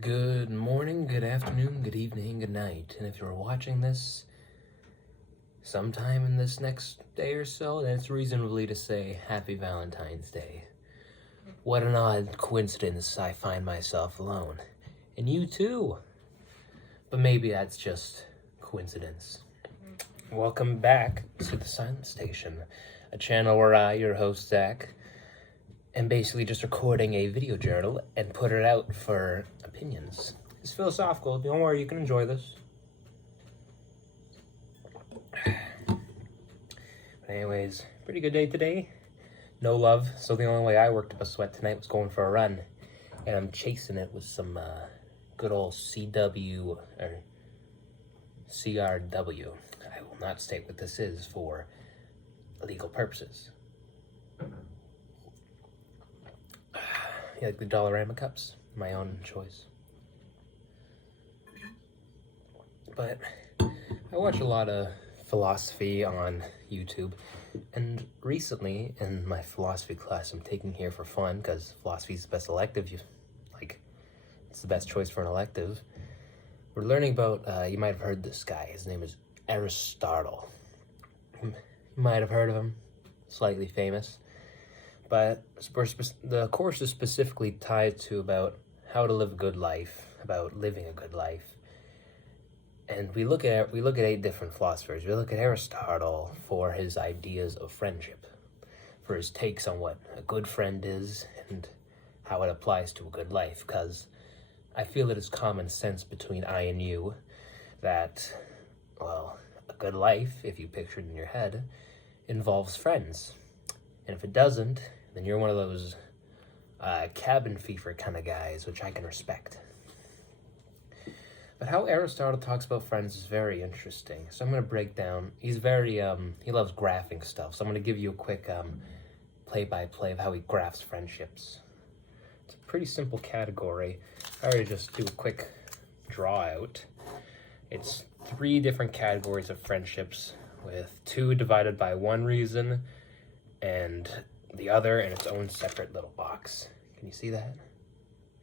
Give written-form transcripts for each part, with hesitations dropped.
Good morning, good afternoon, good evening, good night. And if you're watching this sometime in this next day or so, then it's reasonably to say Happy Valentine's Day. What an odd coincidence I find myself alone. And you too. But maybe that's just coincidence. Welcome back to the Silent Station, a channel where I, your host Zach, am basically just recording a video journal and put it out for opinions. It's philosophical. Don't worry, you can enjoy this. But anyways, pretty good day today. No love, so the only way I worked up a sweat tonight was going for a run. And I'm chasing it with some good old CW, or CRW. I will not state what this is for legal purposes. You like the Dollarama cups? My own choice. But I watch a lot of philosophy on YouTube, and recently in my philosophy class I'm taking here for fun, because philosophy is the best elective. It's the best choice for an elective. We're learning about, you might have heard this guy. His name is Aristotle. You might have heard of him. Slightly famous. But the course is specifically tied to about how to live a good life, about living a good life. And we look at 8 different philosophers. We look at Aristotle for his ideas of friendship, for his takes on what a good friend is and how it applies to a good life. Because I feel it is common sense between I and you that, well, a good life, if you picture it in your head, involves friends. And if it doesn't, then you're one of those cabin fever kind of guys, which I can respect. But how Aristotle talks about friends is very interesting. So I'm going to break down. He's very, he loves graphing stuff. So I'm going to give you a quick play-by-play of how he graphs friendships. It's a pretty simple category. I already just do a quick draw out. It's 3 different categories of friendships, with 2 divided by 1 reason, and the other in its own separate little box. Can you see that?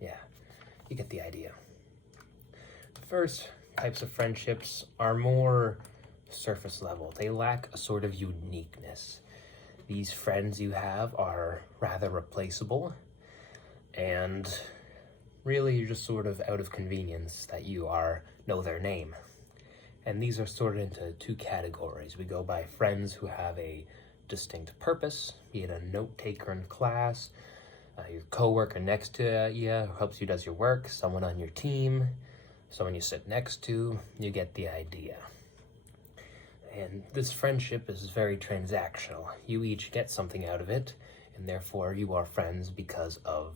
Yeah, you get the idea. The first types of friendships are more surface level. They lack a sort of uniqueness. These friends you have are rather replaceable, and really you're just sort of out of convenience that you know their name. And these are sorted into 2 categories. We go by friends who have a distinct purpose, be it a note taker in class, your coworker next to you who helps you does your work, someone on your team, someone you sit next to. You get the idea. And this friendship is very transactional. You each get something out of it, and therefore you are friends because of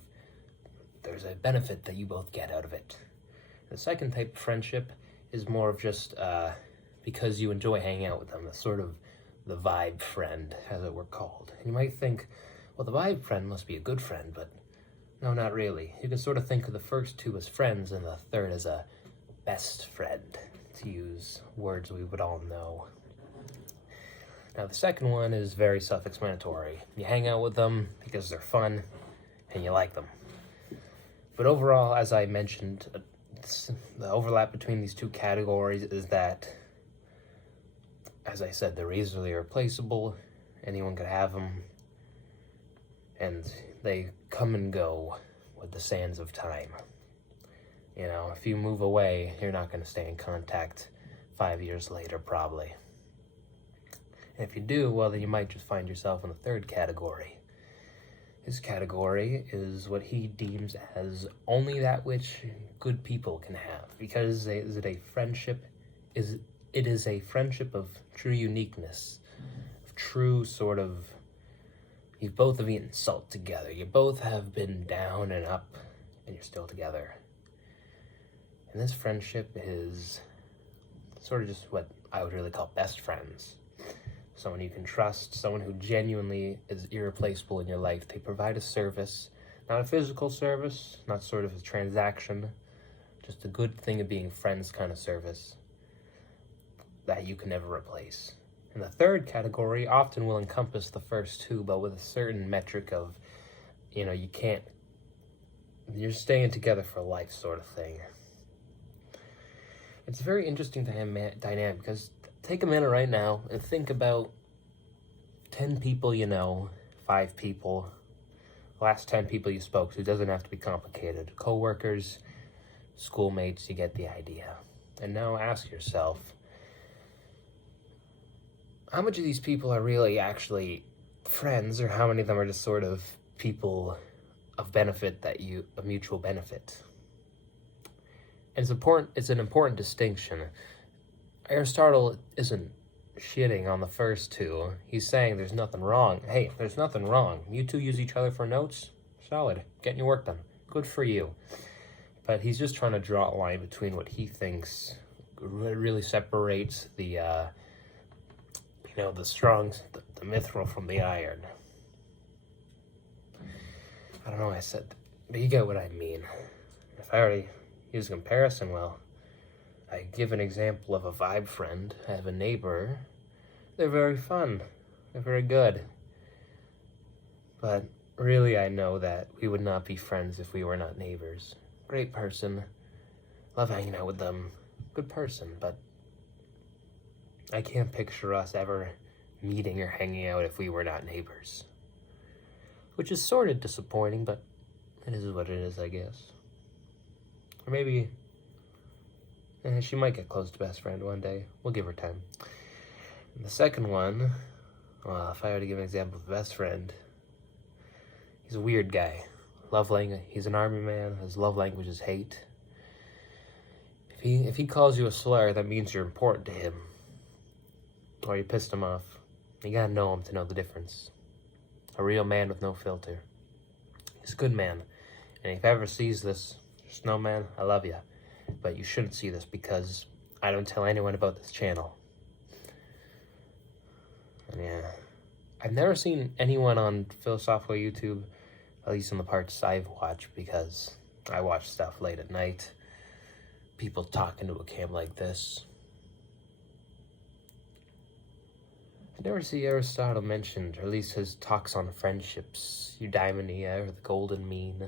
there's a benefit that you both get out of it. The second type of friendship is more of just because you enjoy hanging out with them, a sort of the vibe friend, as it were called. And you might think, well, the vibe friend must be a good friend, but no, not really. You can sort of think of the first 2 as friends and the third as a best friend, to use words we would all know. Now, the second one is very self-explanatory. You hang out with them because they're fun and you like them. But overall, as I mentioned, the overlap between these 2 categories is that, as I said, they're easily replaceable. Anyone could have them. And they come and go with the sands of time. You know, if you move away, you're not going to stay in contact 5 years later, probably. And if you do, well, then you might just find yourself in the third category. His category is what he deems as only that which good people can have. Because it is a friendship of true uniqueness, of true sort of, you both have eaten salt together, you both have been down and up, and you're still together. And this friendship is sort of just what I would really call best friends. Someone you can trust, someone who genuinely is irreplaceable in your life. They provide a service, not a physical service, not sort of a transaction, just a good thing of being friends kind of service that you can never replace. And the third category often will encompass the first 2, but with a certain metric of, you can't you're staying together for life sort of thing. It's a very interesting dynamic because take a minute right now and think about 10 people you know, 5 people, last 10 people you spoke to. It doesn't have to be complicated. Co-workers, schoolmates, you get the idea. And now ask yourself, how much of these people are really actually friends, or how many of them are just sort of people of benefit a mutual benefit? And it's an important distinction. Aristotle isn't shitting on the first two. He's saying there's nothing wrong. Hey, there's nothing wrong. You two use each other for notes? Solid. Getting your work done. Good for you. But he's just trying to draw a line between what he thinks really separates the strong, the mithril from the iron. I don't know what I said, but you get what I mean. If I already use a comparison, well, I give an example of a vibe friend. I have a neighbor. They're very fun. They're very good. But really, I know that we would not be friends if we were not neighbors. Great person. Love hanging out with them. Good person, but I can't picture us ever meeting or hanging out if we were not neighbors. Which is sort of disappointing, but it is what it is, I guess. Or maybe she might get close to best friend one day. We'll give her time. And the second one, well, if I were to give an example of best friend, he's a weird guy. Love language. He's an army man. His love language is hate. If he calls you a slur, that means you're important to him. Or you pissed him off. You gotta know him to know the difference. A real man with no filter. He's a good man. And if he ever sees this, Snowman, I love you. But you shouldn't see this because I don't tell anyone about this channel. And yeah. I've never seen anyone on philosophical YouTube, at least in the parts I've watched, because I watch stuff late at night. People talking to a cam like this. I never see Aristotle mentioned, or at least his talks on friendships, eudaimonia, or the golden mean.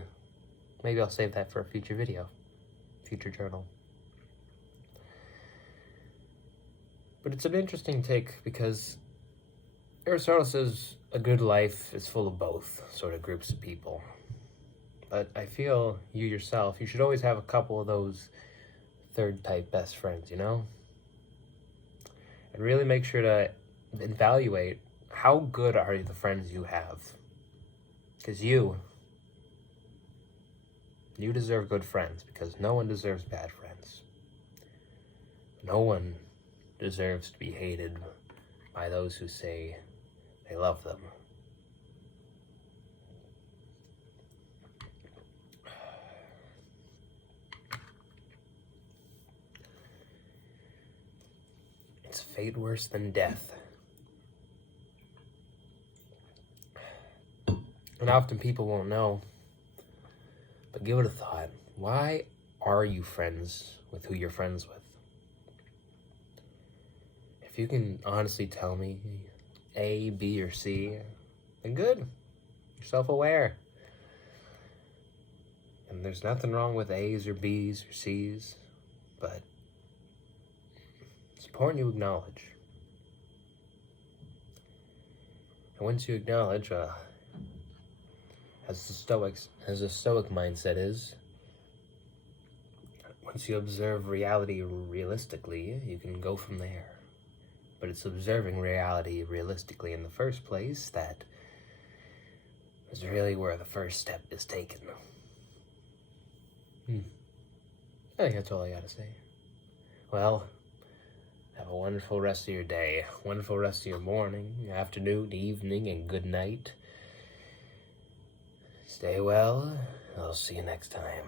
Maybe I'll save that for a future video, future journal. But it's an interesting take because Aristotle says a good life is full of both sort of groups of people. But I feel you yourself, you should always have a couple of those third type best friends, you know? And really make sure to evaluate how good are the friends you have. Because you deserve good friends, because no one deserves bad friends. No one deserves to be hated by those who say they love them. It's fate worse than death. And often people won't know, but give it a thought. Why are you friends with who you're friends with? If you can honestly tell me A, B, or C, then good. You're self-aware. And there's nothing wrong with A's or B's or C's, but it's important you acknowledge. And once you acknowledge, as the Stoic mindset is, once you observe reality realistically, you can go from there. But it's observing reality realistically in the first place that is really where the first step is taken. I think that's all I gotta say. Well, have a wonderful rest of your day, wonderful rest of your morning, afternoon, evening, and good night. Stay well. I'll see you next time.